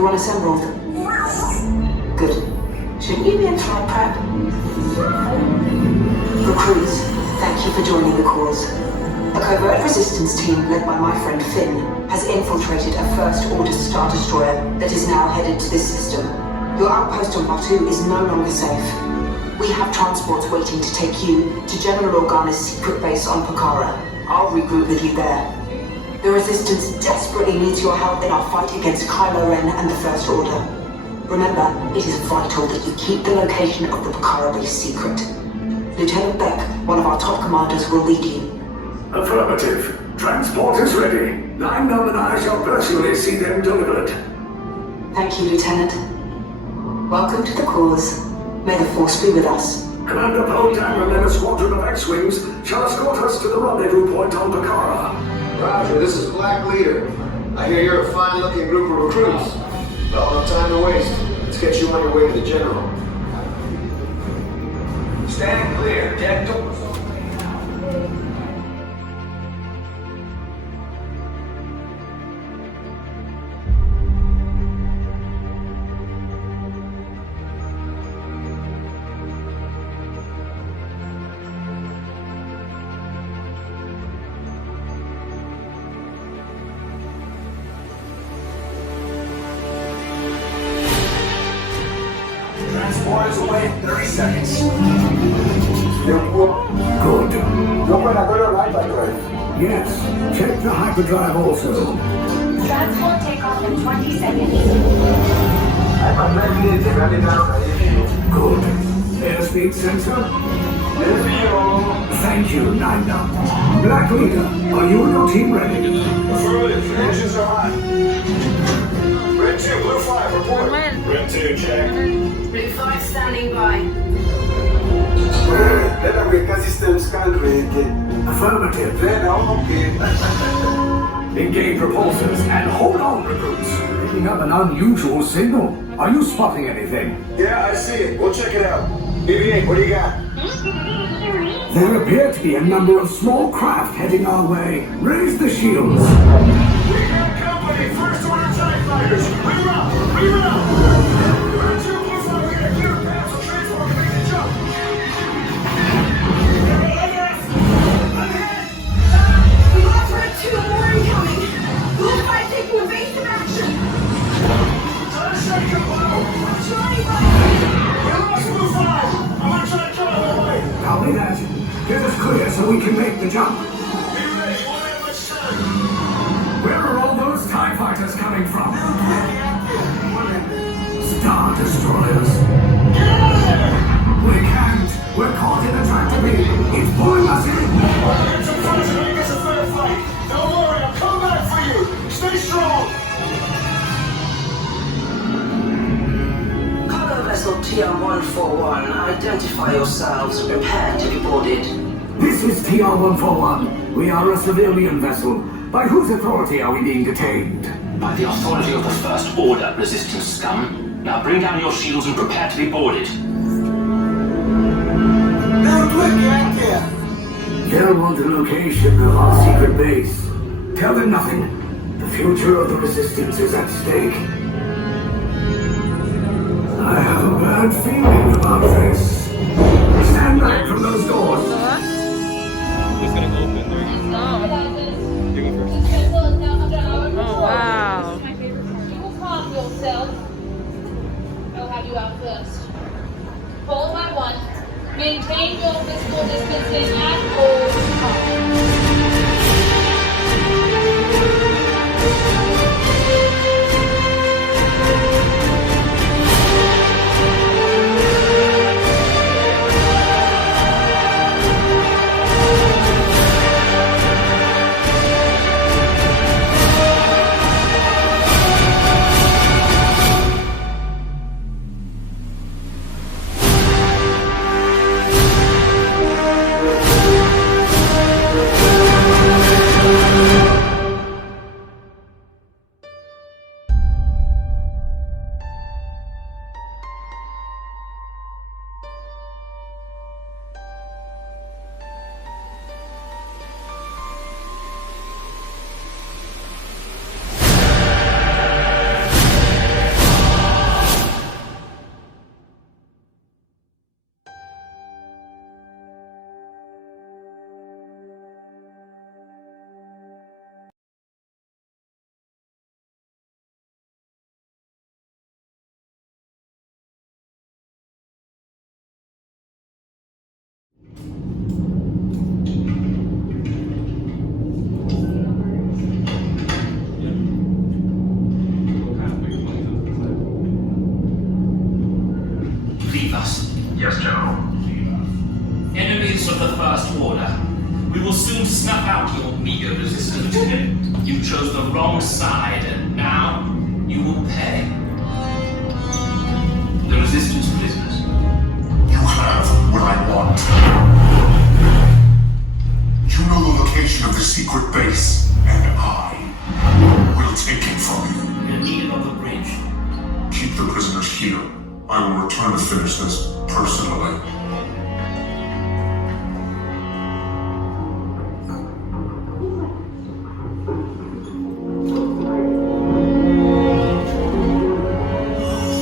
everyone assembled? Good. Shouldn't you be in flight prep? Recruits, thank you for joining the cause. A covert resistance team led by my friend Finn has infiltrated a First-Order Star Destroyer that is now headed to this system. Your outpost on Batu is no longer safe. We have transports waiting to take you to General Organa's secret base on Pokhara. I'll regroup with you there. The Resistance desperately needs your help in our fight against Kylo Ren and the First Order. Remember, it is vital that you keep the location of the Pokhara base secret. Lieutenant Beck, one of our top commanders, will lead you. Affirmative. Transport is ready. Lineman and I shall personally see them delivered. Thank you, Lieutenant. Welcome to the cause. May the Force be with us. Commander Poldan and then a squadron of X-Wings shall escort us to the rendezvous point on Pokhara. Roger, this is Black Leader. I hear you're a fine-looking group of recruits. Well, no time to waste. Let's get you on your way to the General. Stand clear, deck doors. Transport is away in 30 seconds. Good. Yes. Check the hyperdrive also. Transport takeoff in 20 seconds. Good. Airspeed sensor? Thank you, Nina. Black Leader, are you and your team ready? Affirmative. Engines are hot. Red 2, Blue 5, report. Red 2, check. Blue 5 standing by. Affirmative. Engage repulsors and hold on, recruits. Picking up an unusual signal. Are you spotting anything? Yeah, I see it. We'll check it out. BB-8, what do you got? There appear to be a number of small craft heading our way. Raise the shields. We got company. First Order TIE fighters. Reroute. Red 2, Blue 5, we got a clear path so transport can make the jump. We lost Red 2, more incoming. Blue 5 taking evasive action. Try to shut your blow. I'm trying, but... We lost Blue 5. I'm gonna try to cut out the way. Copy that. Get us clear so we can make the jump. Be ready. You won't have much time. Where are all those TIE fighters coming from? Star Destroyers. Get out of there. We can't. We're caught in a tractor beam. It's pulling us in. It's a fight to make us a fair fight. Don't worry, I'll come back for you. Stay strong. Cargo vessel TR-141, identify yourselves. Prepare to be boarded. This is TR-141. We are a civilian vessel. By whose authority are we being detained? By the authority of the First Order, Resistance scum. Now bring down your shields and prepare to be boarded. They'll want the location of our secret base. Tell them nothing. The future of the Resistance is at stake. I have a bad feeling about this. Stand back from those doors. Who's gonna go open there? You go first. Oh, wow. My favorite part. You will calm yourself. I'll have you out first. Follow my one. Maintain your physical distancing at all times. soon snuff out your meager resistance. You chose the wrong side, and now you will pay. The resistance prisoners. You have what I want. You know the location of the secret base, and I will take it from you. You're needed on the bridge. Keep the prisoners here. I will return to finish this personally.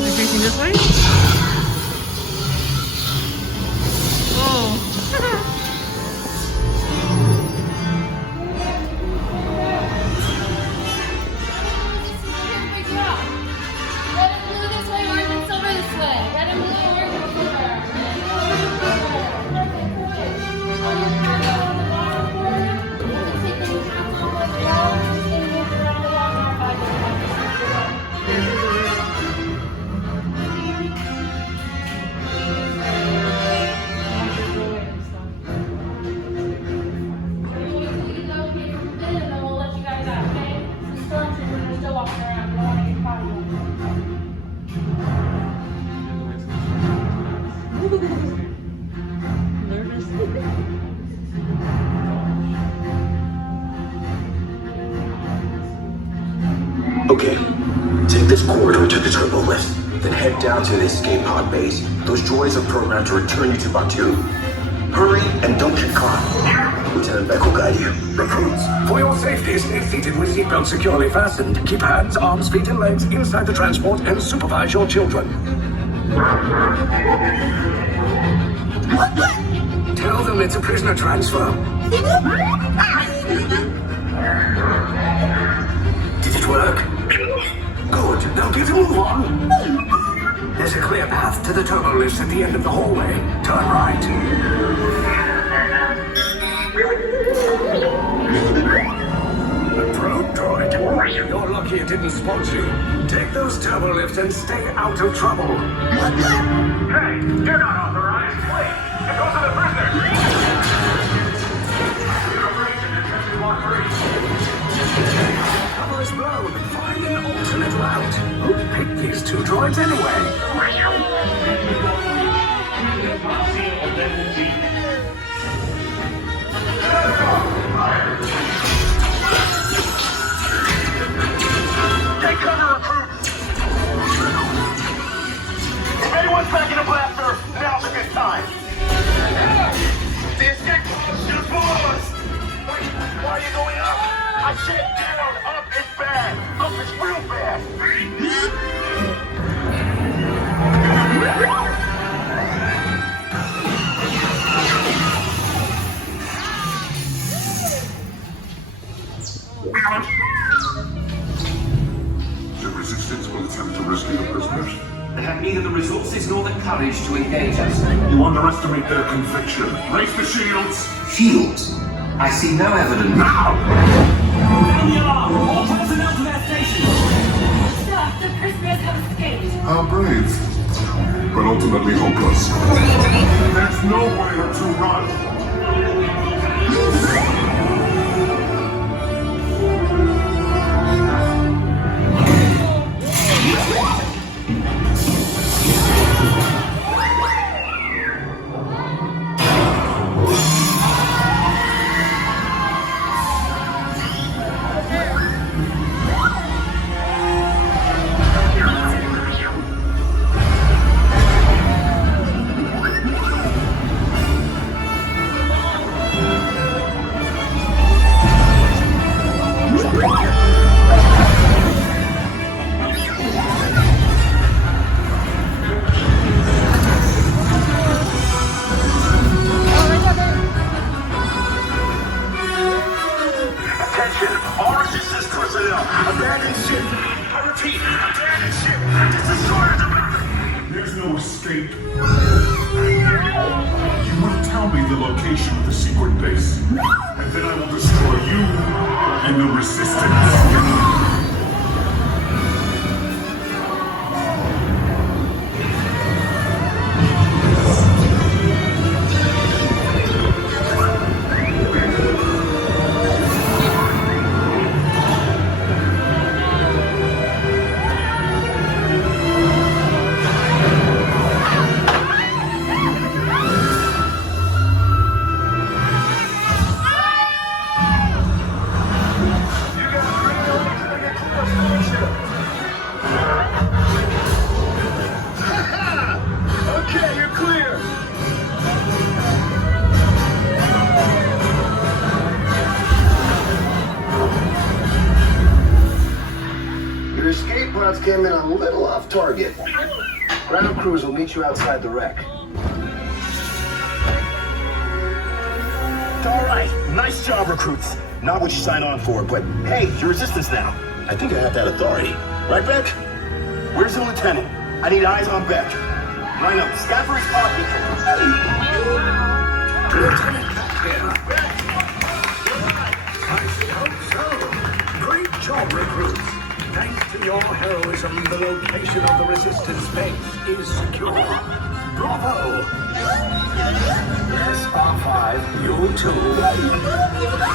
They're facing this way? Oh. Red and blue this way, orange and silver this way. Red and blue, orange and silver. On your cargo on the bottom corner, you can take the capsule as well. It's going to move around along our body. Okay, take this corridor to the turbo lift, then head down to the escape pod base. Those droids are programmed to return you to Batu. Hurry and don't get caught. Lieutenant Beck will guide you. Recruits, for your safety, stay seated with seatbelts securely fastened. Keep hands, arms, feet, and legs inside the transport and supervise your children. Tell them it's a prisoner transfer. Did it work? Good. Now get a move on. There's a clear path to the turbo lifts at the end of the hallway. Turn right. The probe droid. You're lucky it didn't spot you. Take those turbo lifts and stay out of trouble. Hey, you're not authorized. Wait, it goes to the prisoner. Cover is blown. Find an alternate route. Who picked these two droids anyway? Take cover, recruit. If anyone's packing a blaster, now's a good time. The escape pod's just lost. Wait, why are you going up? I said down. Up is bad. Up is real bad. The resistance will attempt to rescue the prisoners. They have neither the resources nor the courage to engage us. You underestimate their conviction. Raise the shields. Shields? I see no evidence. Now! Sound the alarm! All personnel to their stations! Sir, the prisoners have escaped. How brave, but ultimately hopeless. There's nowhere to run. There's no escape. You will tell me the location of the secret base, and then I will destroy you and the resistance. came in a little off target. Ground crews will meet you outside the wreck. All right, nice job, recruits. Not what you signed on for, but hey, you're resistance now. I think I have that authority. Right, Beck? Where's the lieutenant? I need eyes on Beck. Line up, scout for his pocket. Lieutenant Beck here. I should hope so. Great job, recruits. Thanks to your heroism, the location of the resistance base is secure. Bravo! Yes, R5, you too.